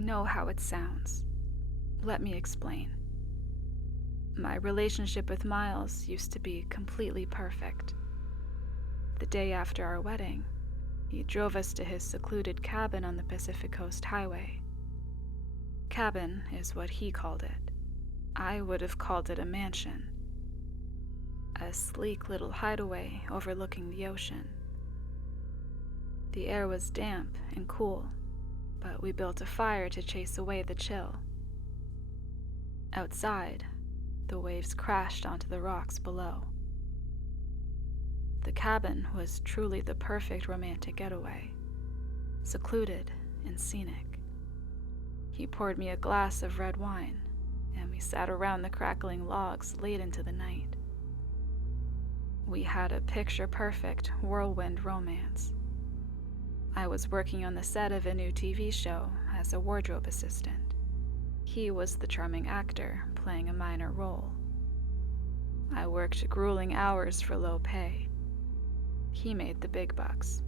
know how it sounds. Let me explain. My relationship with Miles used to be completely perfect. The day after our wedding, he drove us to his secluded cabin on the Pacific Coast Highway. Cabin is what he called it. I would have called it a mansion. A sleek little hideaway overlooking the ocean. The air was damp and cool, but we built a fire to chase away the chill. Outside, the waves crashed onto the rocks below. The cabin was truly the perfect romantic getaway, secluded and scenic. He poured me a glass of red wine, and we sat around the crackling logs late into the night. We had a picture-perfect whirlwind romance. I was working on the set of a new TV show as a wardrobe assistant. He was the charming actor playing a minor role. I worked grueling hours for low pay. He made the big bucks.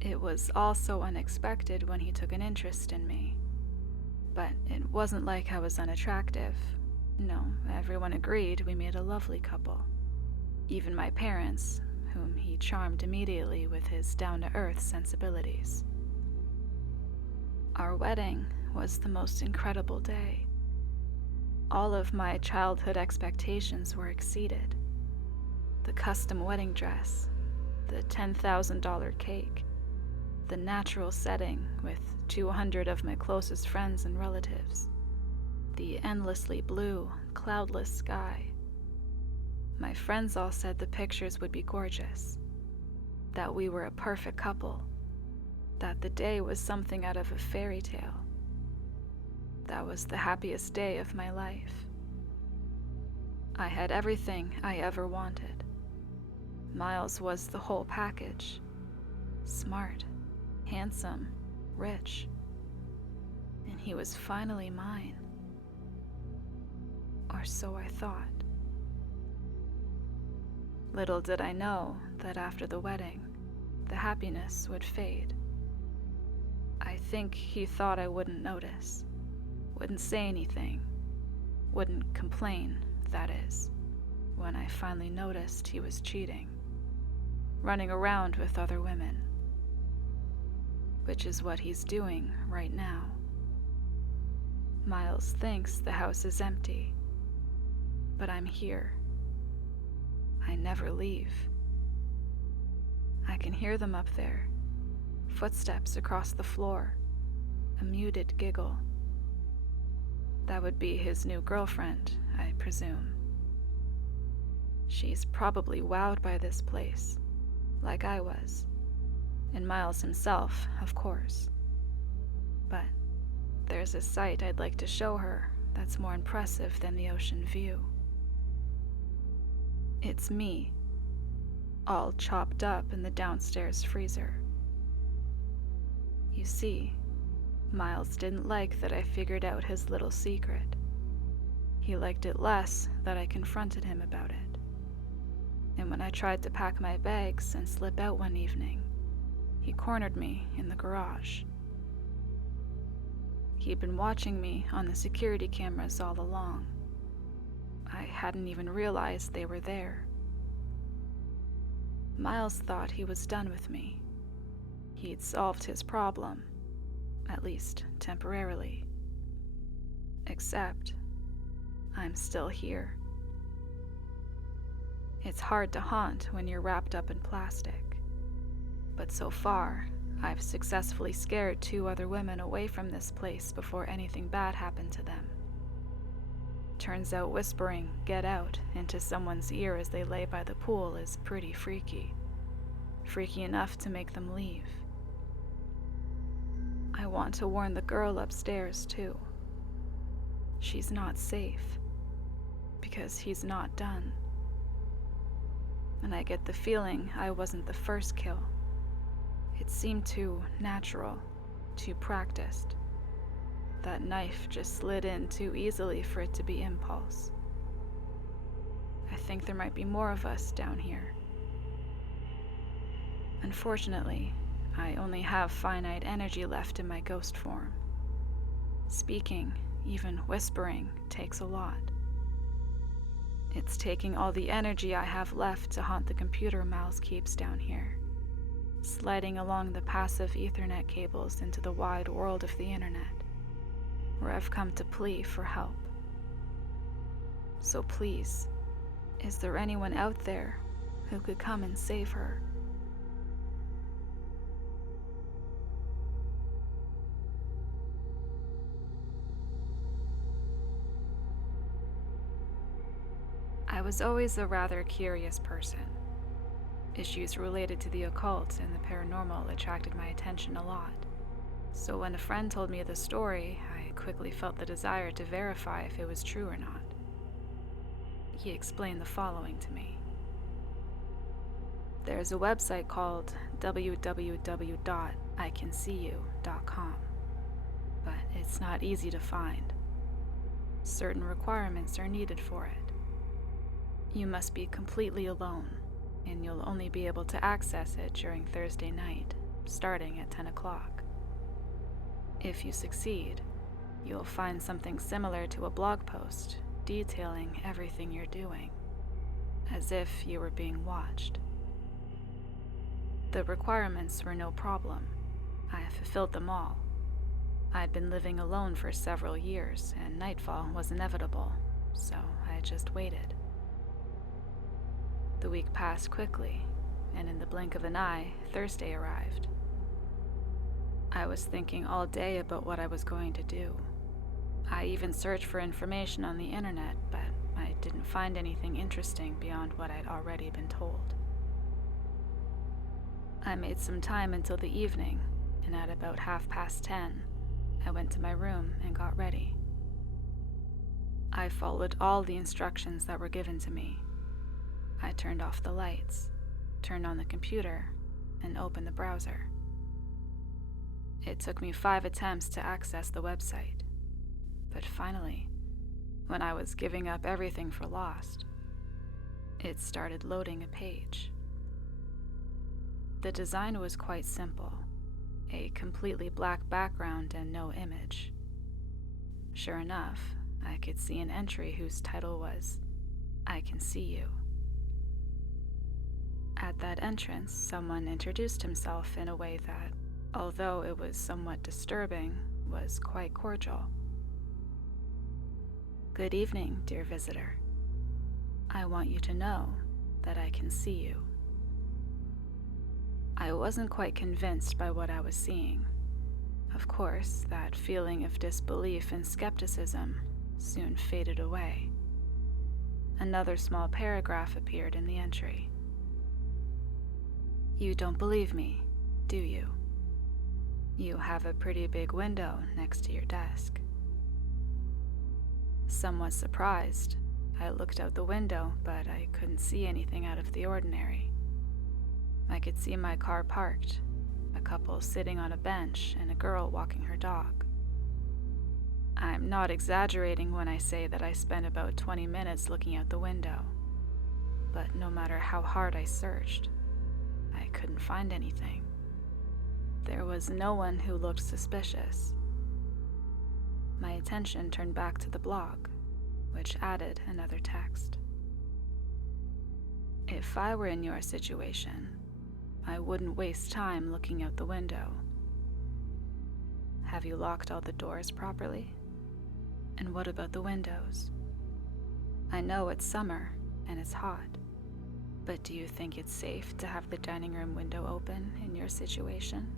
It was all so unexpected when he took an interest in me. But it wasn't like I was unattractive. No, everyone agreed we made a lovely couple. Even my parents, whom he charmed immediately with his down-to-earth sensibilities. Our wedding was the most incredible day. All of my childhood expectations were exceeded. The custom wedding dress, the $10,000 cake, the natural setting with 200 of my closest friends and relatives, the endlessly blue, cloudless sky. My friends all said the pictures would be gorgeous, that we were a perfect couple, that the day was something out of a fairy tale. That was the happiest day of my life. I had everything I ever wanted. Miles was the whole package. Smart, handsome, rich. And he was finally mine. Or so I thought. Little did I know that after the wedding, the happiness would fade. I think he thought I wouldn't notice, wouldn't say anything, wouldn't complain, that is, when I finally noticed he was cheating, running around with other women. Which is what he's doing right now. Miles thinks the house is empty, but I'm here. I never leave. I can hear them up there, footsteps across the floor, a muted giggle. That would be his new girlfriend, I presume. She's probably wowed by this place, like I was, and Miles himself, of course. But there's a sight I'd like to show her that's more impressive than the ocean view. It's me, all chopped up in the downstairs freezer. You see, Miles didn't like that I figured out his little secret. He liked it less that I confronted him about it. And when I tried to pack my bags and slip out one evening, he cornered me in the garage. He'd been watching me on the security cameras all along. I hadn't even realized they were there. Miles thought he was done with me. He'd solved his problem, at least temporarily. Except, I'm still here. It's hard to haunt when you're wrapped up in plastic. But so far, I've successfully scared 2 other women away from this place before anything bad happened to them. Turns out whispering "get out" into someone's ear as they lay by the pool is pretty freaky. Freaky enough to make them leave. I want to warn the girl upstairs too. She's not safe, because he's not done. And I get the feeling I wasn't the first kill. It seemed too natural, too practiced. That knife just slid in too easily for it to be impulse. I think there might be more of us down here. Unfortunately, I only have finite energy left in my ghost form. Speaking, even whispering, takes a lot. It's taking all the energy I have left to haunt the computer Miles keeps down here, sliding along the passive Ethernet cables into the wide world of the internet, where I've come to plead for help. So please, is there anyone out there who could come and save her? I was always a rather curious person. Issues related to the occult and the paranormal attracted my attention a lot. So when a friend told me the story, I quickly felt the desire to verify if it was true or not. He explained the following to me. There's a website called www.icanseeyou.com, but it's not easy to find. Certain requirements are needed for it. You must be completely alone, and you'll only be able to access it during Thursday night, starting at 10 o'clock. If you succeed, you'll find something similar to a blog post detailing everything you're doing, as if you were being watched. The requirements were no problem. I fulfilled them all. I'd been living alone for several years, and nightfall was inevitable, so I just waited. The week passed quickly, and in the blink of an eye, Thursday arrived. I was thinking all day about what I was going to do. I even searched for information on the internet, but I didn't find anything interesting beyond what I'd already been told. I made some time until the evening, and at about 10:30, I went to my room and got ready. I followed all the instructions that were given to me. I turned off the lights, turned on the computer, and opened the browser. It took me 5 attempts to access the website, but finally, when I was giving up everything for lost, it started loading a page. The design was quite simple, a completely black background and no image. Sure enough, I could see an entry whose title was, "I Can See You." At that entrance, someone introduced himself in a way that, although it was somewhat disturbing, was quite cordial. "Good evening, dear visitor. I want you to know that I can see you." I wasn't quite convinced by what I was seeing. Of course, that feeling of disbelief and skepticism soon faded away. Another small paragraph appeared in the entry. "You don't believe me, do you? You have a pretty big window next to your desk." Somewhat surprised, I looked out the window, but I couldn't see anything out of the ordinary. I could see my car parked, a couple sitting on a bench, and a girl walking her dog. I'm not exaggerating when I say that I spent about 20 minutes looking out the window, but no matter how hard I searched, I couldn't find anything. There was no one who looked suspicious. My attention turned back to the blog, which added another text. "If I were in your situation, I wouldn't waste time looking out the window. Have you locked all the doors properly? And what about the windows? I know it's summer and it's hot, but do you think it's safe to have the dining room window open in your situation?"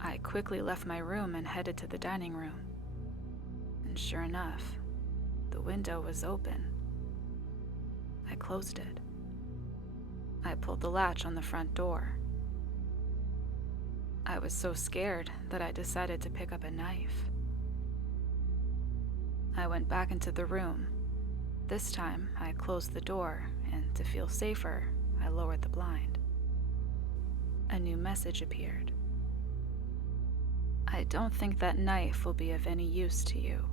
I quickly left my room and headed to the dining room. And sure enough, the window was open. I closed it. I pulled the latch on the front door. I was so scared that I decided to pick up a knife. I went back into the room. This time, I closed the door, and to feel safer, I lowered the blind. A new message appeared. "I don't think that knife will be of any use to you."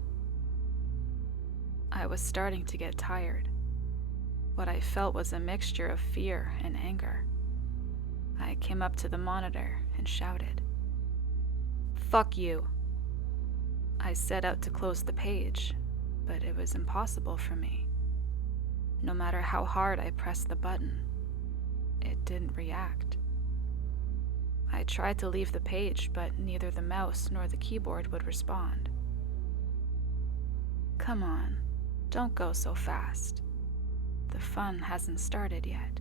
I was starting to get tired. What I felt was a mixture of fear and anger. I came up to the monitor and shouted, "Fuck you!" I set out to close the page, but it was impossible for me. No matter how hard I pressed the button, it didn't react. I tried to leave the page, but neither the mouse nor the keyboard would respond. Come on, don't go so fast. The fun hasn't started yet.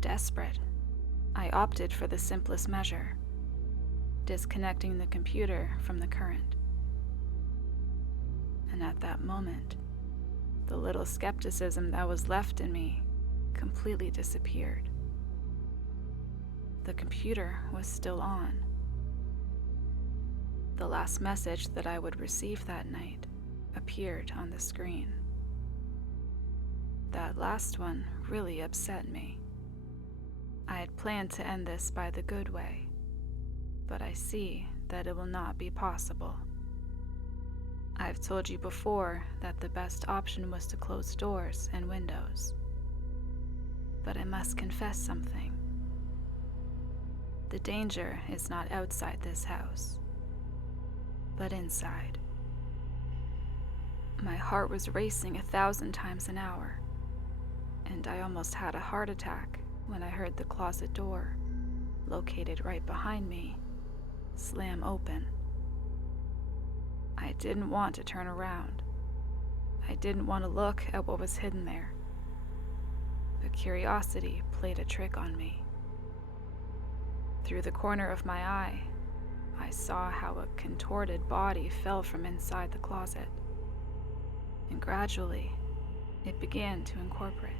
Desperate, I opted for the simplest measure, disconnecting the computer from the current. And at that moment, the little skepticism that was left in me completely disappeared. The computer was still on. The last message that I would receive that night appeared on the screen. That last one really upset me. I had planned to end this by the good way, but I see that it will not be possible. I've told you before that the best option was to close doors and windows. But I must confess something. The danger is not outside this house, but inside. My heart was racing 1,000 times an hour, and I almost had a heart attack when I heard the closet door, located right behind me, slam open. I didn't want to turn around. I didn't want to look at what was hidden there. But curiosity played a trick on me. Through the corner of my eye, I saw how a contorted body fell from inside the closet, and gradually, it began to incorporate.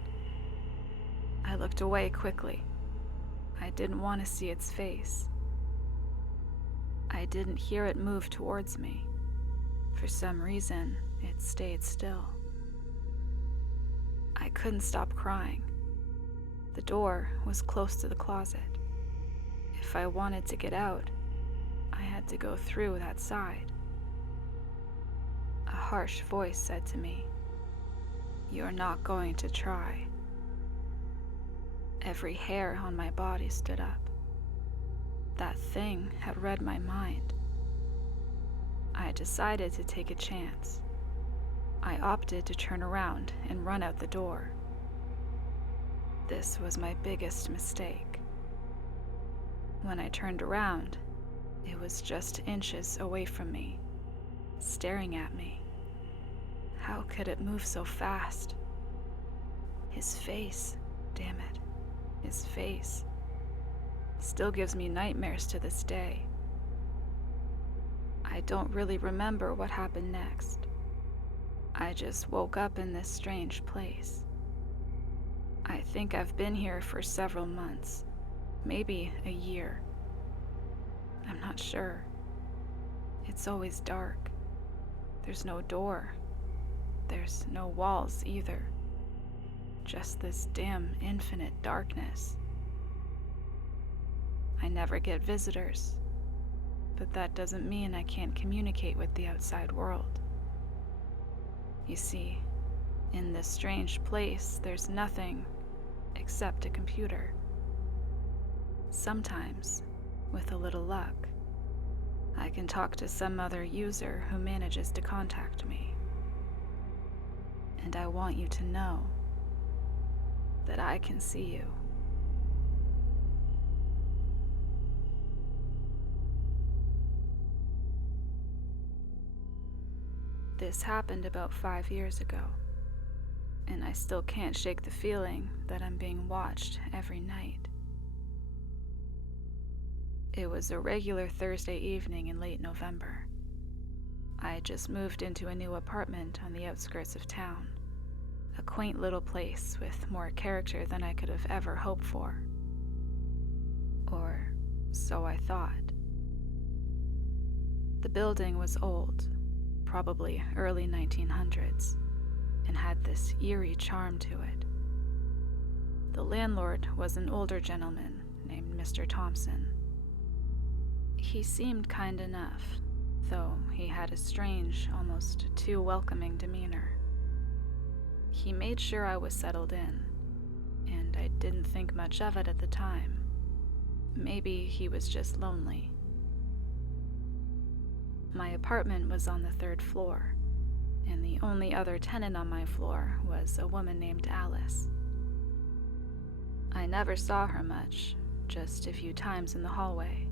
I looked away quickly. I didn't want to see its face. I didn't hear it move towards me. For some reason, it stayed still. I couldn't stop crying. The door was close to the closet. If I wanted to get out, I had to go through that side. A harsh voice said to me, "You're not going to try." Every hair on my body stood up. That thing had read my mind. I decided to take a chance. I opted to turn around and run out the door. This was my biggest mistake. When I turned around, it was just inches away from me, staring at me. How could it move so fast? His face, damn it, his face, still gives me nightmares to this day. I don't really remember what happened next. I just woke up in this strange place. I think I've been here for several months, maybe a year. I'm not sure. It's always dark. There's no door. There's no walls either. Just this dim, infinite darkness. I never get visitors, but that doesn't mean I can't communicate with the outside world. You see, in this strange place, there's nothing except a computer. Sometimes, with a little luck, I can talk to some other user who manages to contact me. And I want you to know that I can see you. This happened about 5 years ago, and I still can't shake the feeling that I'm being watched every night. It was a regular Thursday evening in late November. I had just moved into a new apartment on the outskirts of town, a quaint little place with more character than I could have ever hoped for. Or so I thought. The building was old, probably early 1900s, and had this eerie charm to it. The landlord was an older gentleman named Mr. Thompson. He seemed kind enough, though he had a strange, almost too welcoming demeanor. He made sure I was settled in, and I didn't think much of it at the time. Maybe he was just lonely. My apartment was on the 3rd floor, and the only other tenant on my floor was a woman named Alice. I never saw her much, just a few times in the hallway.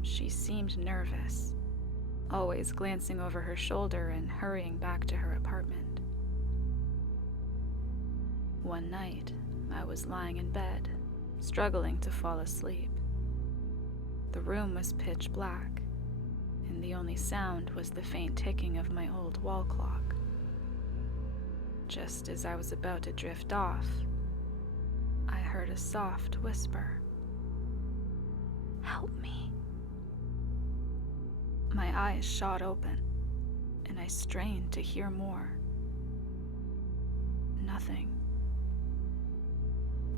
She seemed nervous, always glancing over her shoulder and hurrying back to her apartment. One night, I was lying in bed, struggling to fall asleep. The room was pitch black, and the only sound was the faint ticking of my old wall clock. Just as I was about to drift off, I heard a soft whisper. "Help me." My eyes shot open, and I strained to hear more. Nothing.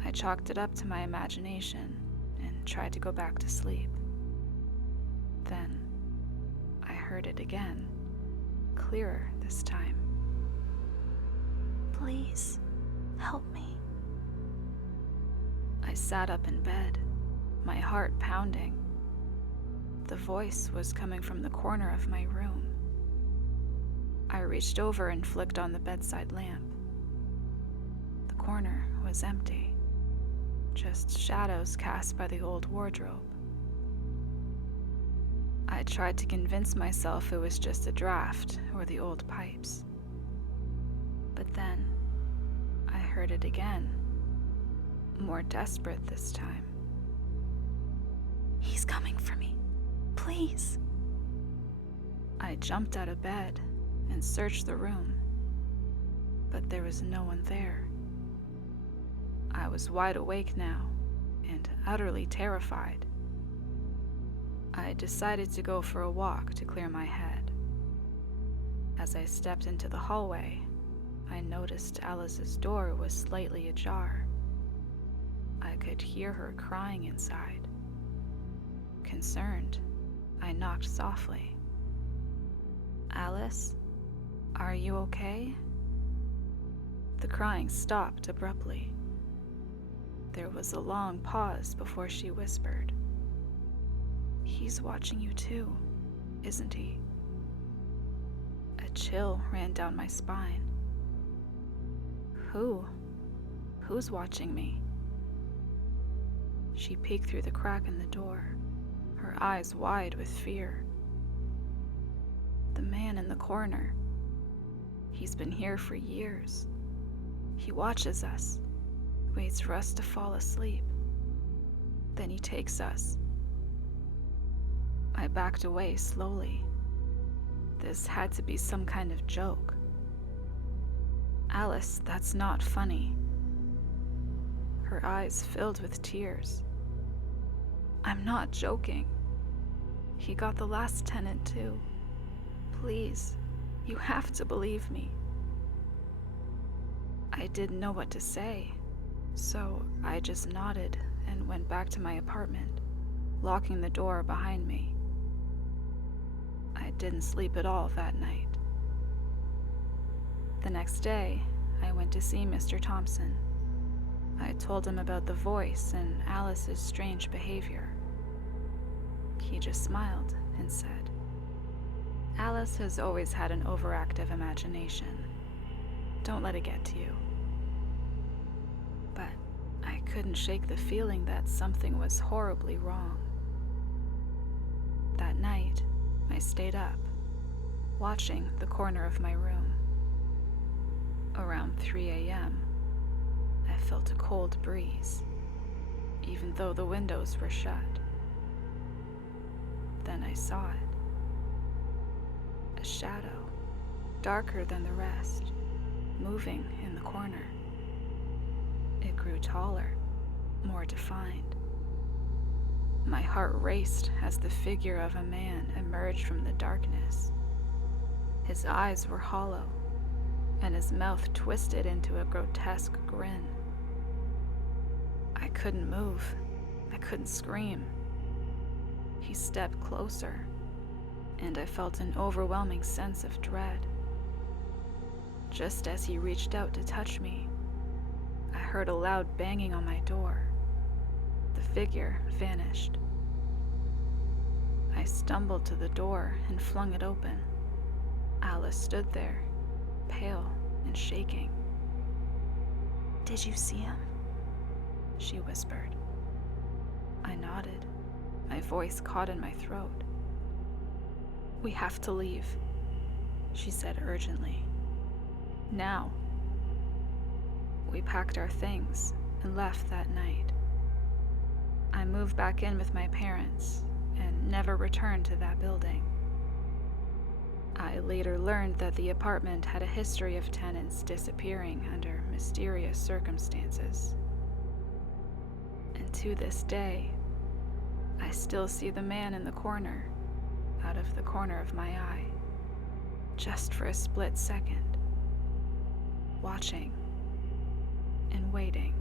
I chalked it up to my imagination and tried to go back to sleep. Then, I heard it again, clearer this time. "Please, help me." I sat up in bed, my heart pounding. The voice was coming from the corner of my room. I reached over and flicked on the bedside lamp. The corner was empty, just shadows cast by the old wardrobe. I tried to convince myself it was just a draft or the old pipes. But then, I heard it again, more desperate this time. "He's coming for me. Please." I jumped out of bed and searched the room, but there was no one there. I was wide awake now and utterly terrified. I decided to go for a walk to clear my head. As I stepped into the hallway, I noticed Alice's door was slightly ajar. I could hear her crying inside. Concerned, I knocked softly. "Alice, are you okay?" The crying stopped abruptly. There was a long pause before she whispered, "He's watching you too, isn't he?" A chill ran down my spine. Who's watching me?" She peeked through the crack in the door, her eyes wide with fear. "The man in the corner. He's been here for years. He watches us, waits for us to fall asleep. Then he takes us." I backed away slowly. This had to be some kind of joke. "Alice, that's not funny." Her eyes filled with tears. "I'm not joking. He got the last tenant too. Please, you have to believe me." I didn't know what to say, so I just nodded and went back to my apartment, locking the door behind me. I didn't sleep at all that night. The next day, I went to see Mr. Thompson. I told him about the voice and Alice's strange behavior. He just smiled and said, "Alice has always had an overactive imagination. Don't let it get to you." But I couldn't shake the feeling that something was horribly wrong. That night, I stayed up, watching the corner of my room. Around 3 a.m., I felt a cold breeze, even though the windows were shut. Then I saw it. A shadow, darker than the rest, moving in the corner. It grew taller, more defined. My heart raced as the figure of a man emerged from the darkness. His eyes were hollow, and his mouth twisted into a grotesque grin. I couldn't move. I couldn't scream. He stepped closer, and I felt an overwhelming sense of dread. Just as he reached out to touch me, I heard a loud banging on my door. The figure vanished. I stumbled to the door and flung it open. Alice stood there, pale and shaking. "Did you see him?" she whispered. I nodded, my voice caught in my throat. "We have to leave," she said urgently. "Now." We packed our things and left that night. I moved back in with my parents and never returned to that building. I later learned that the apartment had a history of tenants disappearing under mysterious circumstances. And to this day, I still see the man in the corner, out of the corner of my eye, just for a split second, watching and waiting.